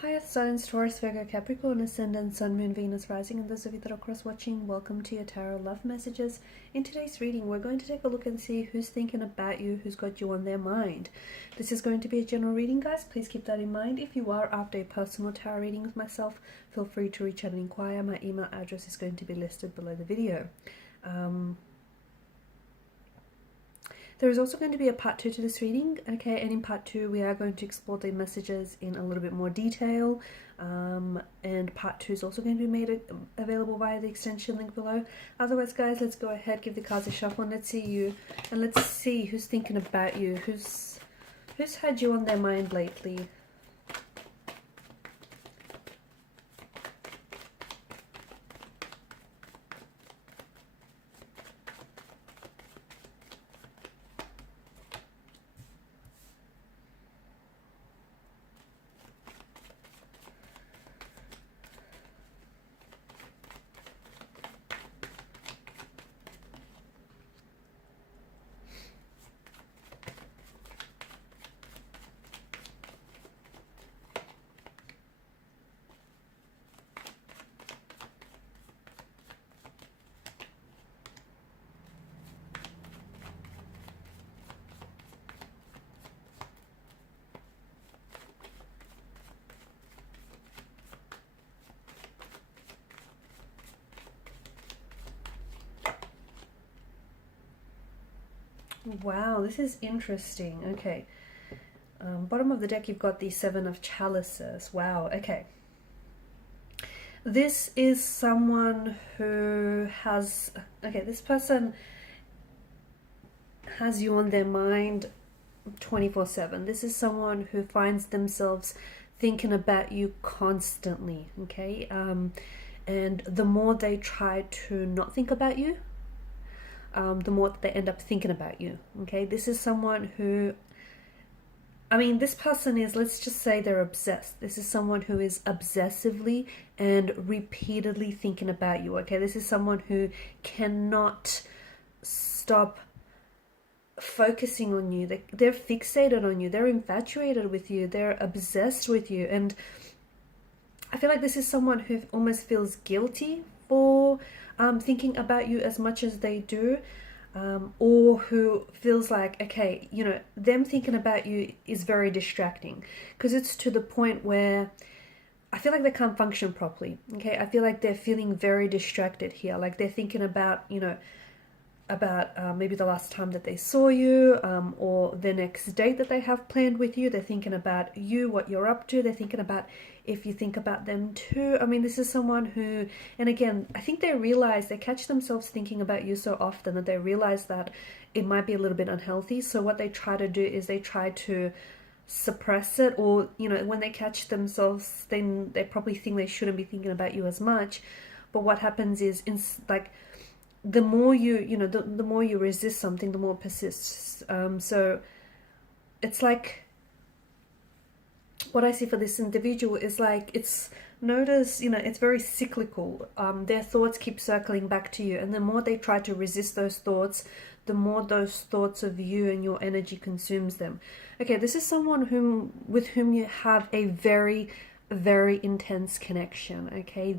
Hi, it's Sun, Taurus, Virgo, Capricorn, Ascendant, Sun, Moon, Venus, Rising, and those of you that are cross-watching, welcome to your Tarot Love Messages. In today's reading, we're going to take a look and see who's thinking about you, who's got you on their mind. This is going to be a general reading, guys. Please keep that in mind. If you are after a personal tarot reading with myself, feel free to reach out and inquire. My email address is going to be listed below the video. There is also going to be a part 2 to this reading, okay, and in part 2 we are going to explore the messages in a little bit more detail, and part 2 is also going to be made available via the extension link below. Otherwise, guys, let's go ahead, give the cards a shuffle, and let's see you, and let's see who's thinking about you, who's had you on their mind lately. Wow, this is interesting. Okay. Bottom of the deck, you've got the Seven of Chalices. Wow, okay. This is someone who has... Okay, this person has you on their mind 24/7. This is someone who finds themselves thinking about you constantly, okay? And the more they try to not think about you, the more they end up thinking about you, okay? This is someone who, I mean, this person is, let's just say they're obsessed. This is someone who is obsessively and repeatedly thinking about you, okay? This is someone who cannot stop focusing on you. They're fixated on you. They're infatuated with you. They're obsessed with you. And I feel like this is someone who almost feels guilty for thinking about you as much as they do, or who feels like, okay, you know, them thinking about you is very distracting, because it's to the point where I feel like they can't function properly, okay? I feel like they're feeling very distracted here, like they're thinking about, you know, about maybe the last time that they saw you, or the next date that they have planned with you. They're thinking about you, what you're up to. They're thinking about if you think about them too. I mean, this is someone who, and again, I think they catch themselves thinking about you so often that they realize that it might be a little bit unhealthy. So what they try to do is they try to suppress it, or, you know, when they catch themselves, then they probably think they shouldn't be thinking about you as much. But what happens is, like, the more the more you resist something, the more it persists. So it's like, what I see for this individual is like, it's, notice, you know, it's very cyclical. Their thoughts keep circling back to you, and the more they try to resist those thoughts, the more those thoughts of you and your energy consumes them. Okay, this is someone with whom you have a very intense connection, okay?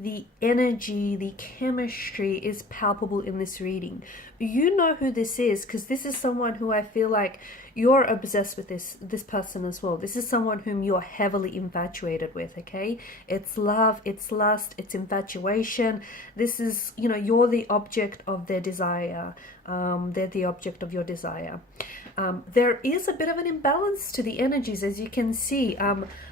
The energy, the chemistry is palpable in this reading. You know who this is, because this is someone who I feel like you're obsessed with this person as well. This is someone whom you're heavily infatuated with, okay? It's love, it's lust, it's infatuation. This is, you know, you're the object of their desire. They're the object of your desire. There is a bit of an imbalance to the energies, as you can see.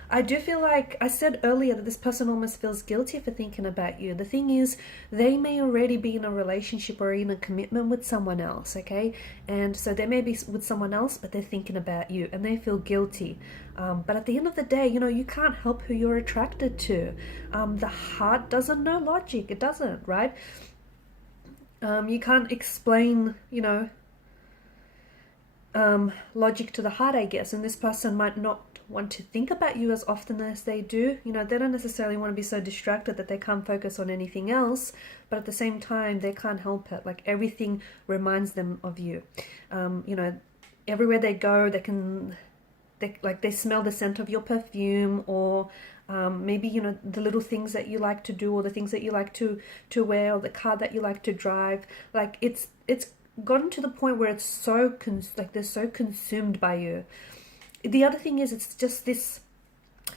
I do feel like, I said earlier, that this person almost feels guilty for thinking about you. The thing is, they may already be in a relationship or in a commitment with someone else, okay? And so they may be with someone else, but they're thinking about you and they feel guilty. But at the end of the day, you know, you can't help who you're attracted to. The heart doesn't know logic. It doesn't, right? You can't explain, you know, logic to the heart, I guess. And this person might not want to think about you as often as they do. You know, they don't necessarily want to be so distracted that they can't focus on anything else, but at the same time, they can't help it. Like, everything reminds them of you. You know, everywhere they go, they can they smell the scent of your perfume, or maybe, you know, the little things that you like to do, or the things that you like to wear, or the car that you like to drive. Like it's gotten to the point where it's so they're so consumed by you. The other thing is, it's just this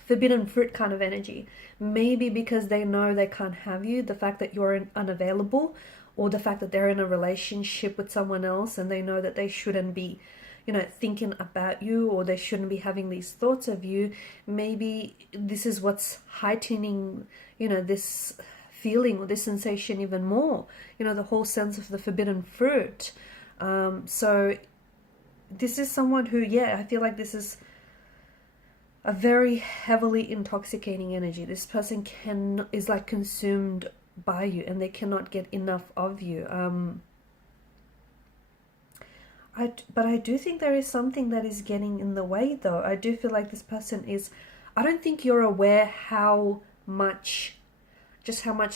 forbidden fruit kind of energy. Maybe because they know they can't have you, the fact that you're unavailable, or the fact that they're in a relationship with someone else and they know that they shouldn't be, you know, thinking about you, or they shouldn't be having these thoughts of you. Maybe this is what's heightening, you know, this feeling or this sensation even more, you know, the whole sense of the forbidden fruit. So this is someone who, yeah, I feel like this is a very heavily intoxicating energy. This person is like consumed by you, and they cannot get enough of you. But I do think there is something that is getting in the way, though. I do feel like this person is, I don't think you're aware how much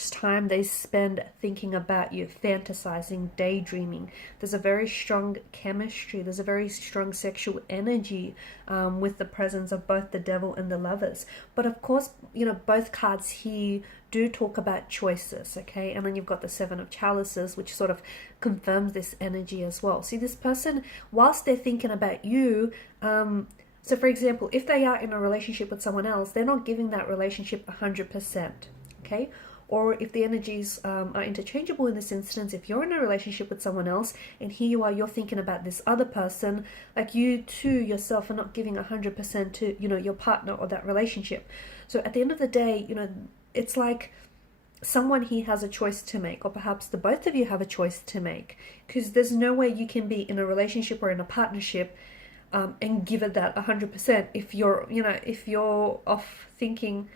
time they spend thinking about you, fantasizing, daydreaming. There's a very strong chemistry, there's a very strong sexual energy with the presence of both the devil and the lovers. But of course, you know, both cards here do talk about choices, okay? And then you've got the Seven of Chalices, which sort of confirms this energy as well. See, this person, whilst they're thinking about you, so for example, if they are in a relationship with someone else, they're not giving that relationship 100%. Okay, or if the energies are interchangeable in this instance, if you're in a relationship with someone else and here you are, you're thinking about this other person, like you too yourself are not giving 100% to, you know, your partner or that relationship. So at the end of the day, you know, it's like someone here has a choice to make, or perhaps the both of you have a choice to make, because there's no way you can be in a relationship or in a partnership and give it that 100% if you're, you know, if you're off thinking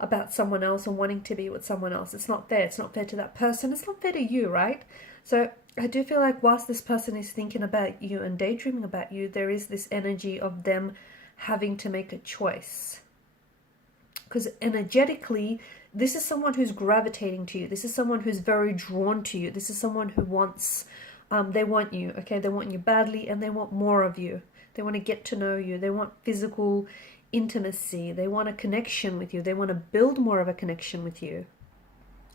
about someone else and wanting to be with someone else. It's not fair. It's not fair to that person. It's not fair to you, right? So I do feel like whilst this person is thinking about you and daydreaming about you, there is this energy of them having to make a choice. Because energetically, this is someone who's gravitating to you. This is someone who's very drawn to you. This is someone who wants, they want you, okay? They want you badly, and they want more of you. They want to get to know you. They want physical intimacy. They want a connection with you. They want to build more of a connection with you.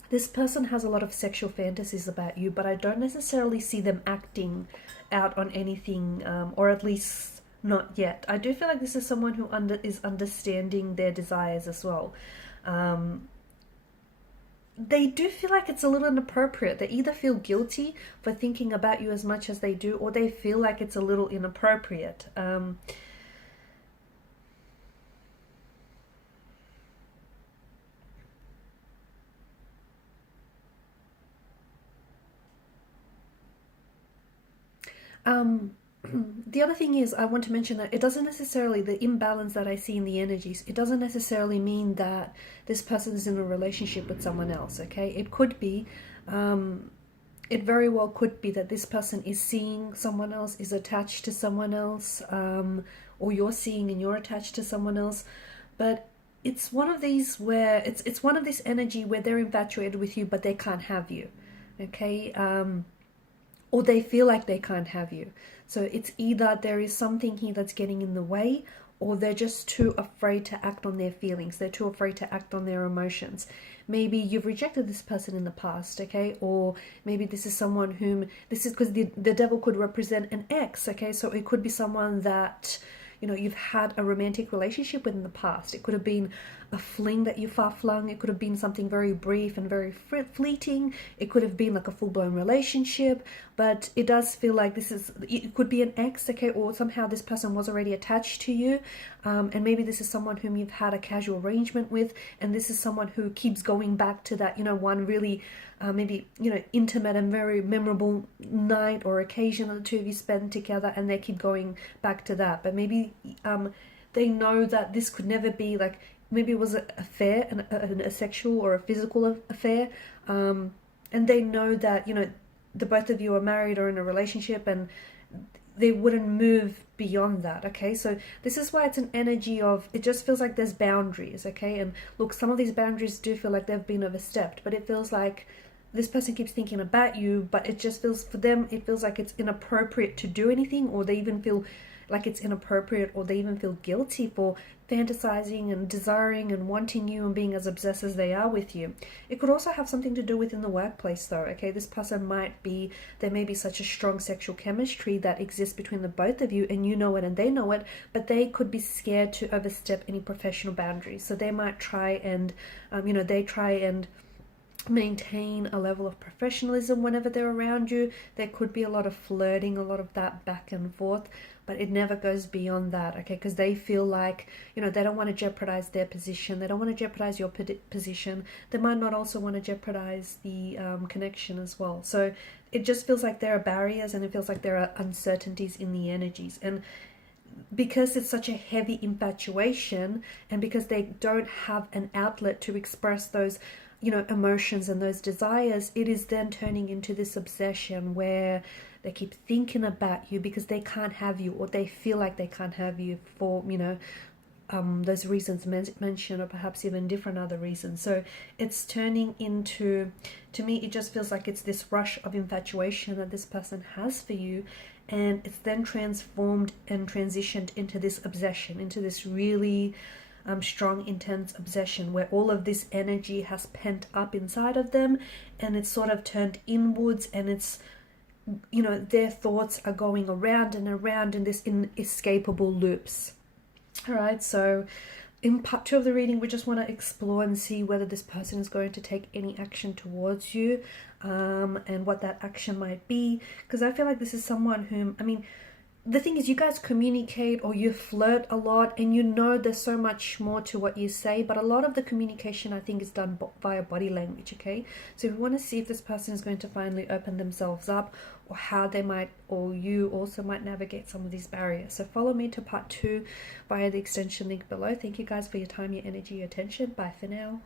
This person has a lot of sexual fantasies about you, but I don't necessarily see them acting out on anything, or at least not yet. I do feel like this is someone who is understanding their desires as well. They do feel like it's a little inappropriate. They either feel guilty for thinking about you as much as they do, or they feel like it's a little inappropriate. The other thing is, I want to mention that it doesn't necessarily, the imbalance that I see in the energies, it doesn't necessarily mean that this person is in a relationship with someone else, okay? It could be, it very well could be that this person is seeing someone else, is attached to someone else, or you're seeing and you're attached to someone else. But it's one of these where, it's one of this energy where they're infatuated with you, but they can't have you, okay? Or they feel like they can't have you. So it's either there is something here that's getting in the way, or they're just too afraid to act on their feelings. They're too afraid to act on their emotions. Maybe you've rejected this person in the past, okay? Or maybe this is someone whom, this is because the devil could represent an ex, okay? So it could be someone that, you know, you've had a romantic relationship with in the past. It could have been a fling that you far flung. It could have been something very brief and very fleeting. It could have been like a full-blown relationship. But it does feel like it could be an ex, okay? Or somehow this person was already attached to you. And maybe this is someone whom you've had a casual arrangement with. And this is someone who keeps going back to that, you know, one really maybe, you know, intimate and very memorable night or occasion that the two of you spend together, and they keep going back to that. But maybe they know that this could never be, like, maybe it was an affair, a sexual or a physical affair, and they know that, you know, the both of you are married or in a relationship, and they wouldn't move beyond that, okay? So this is why it's an energy of, it just feels like there's boundaries, okay? And look, some of these boundaries do feel like they've been overstepped, but it feels like this person keeps thinking about you, but it just feels, for them, it feels like it's inappropriate to do anything, or they even feel like it's inappropriate, or they even feel guilty for fantasizing and desiring and wanting you and being as obsessed as they are with you. It could also have something to do with in the workplace though, okay? This person might be, there may be such a strong sexual chemistry that exists between the both of you, and you know it and they know it, but they could be scared to overstep any professional boundaries. So they might try and, they try and maintain a level of professionalism whenever they're around you. There could be a lot of flirting, a lot of that back and forth, but it never goes beyond that, okay? Because they feel like, they don't want to jeopardize their position. They don't want to jeopardize your position. They might not also want to jeopardize the connection as well. So it just feels like there are barriers, and it feels like there are uncertainties in the energies. And because it's such a heavy infatuation, and because they don't have an outlet to express those emotions and those desires, it is then turning into this obsession where they keep thinking about you because they can't have you, or they feel like they can't have you for those reasons mentioned, or perhaps even different other reasons. So it's turning into, to me, it just feels like it's this rush of infatuation that this person has for you, and it's then transformed and transitioned into this obsession, into this really strong, intense obsession where all of this energy has pent up inside of them, and it's sort of turned inwards, and it's, their thoughts are going around and around in this inescapable loops. All right, so in part 2 of the reading, we just want to explore and see whether this person is going to take any action towards you, and what that action might be, because I feel like this is someone whom, the thing is, you guys communicate, or you flirt a lot, and there's so much more to what you say, but a lot of the communication, I think, is done via body language, okay? So if you want to see if this person is going to finally open themselves up, or how they might, or you also might navigate some of these barriers. So follow me to part 2 via the extension link below. Thank you guys for your time, your energy, your attention. Bye for now.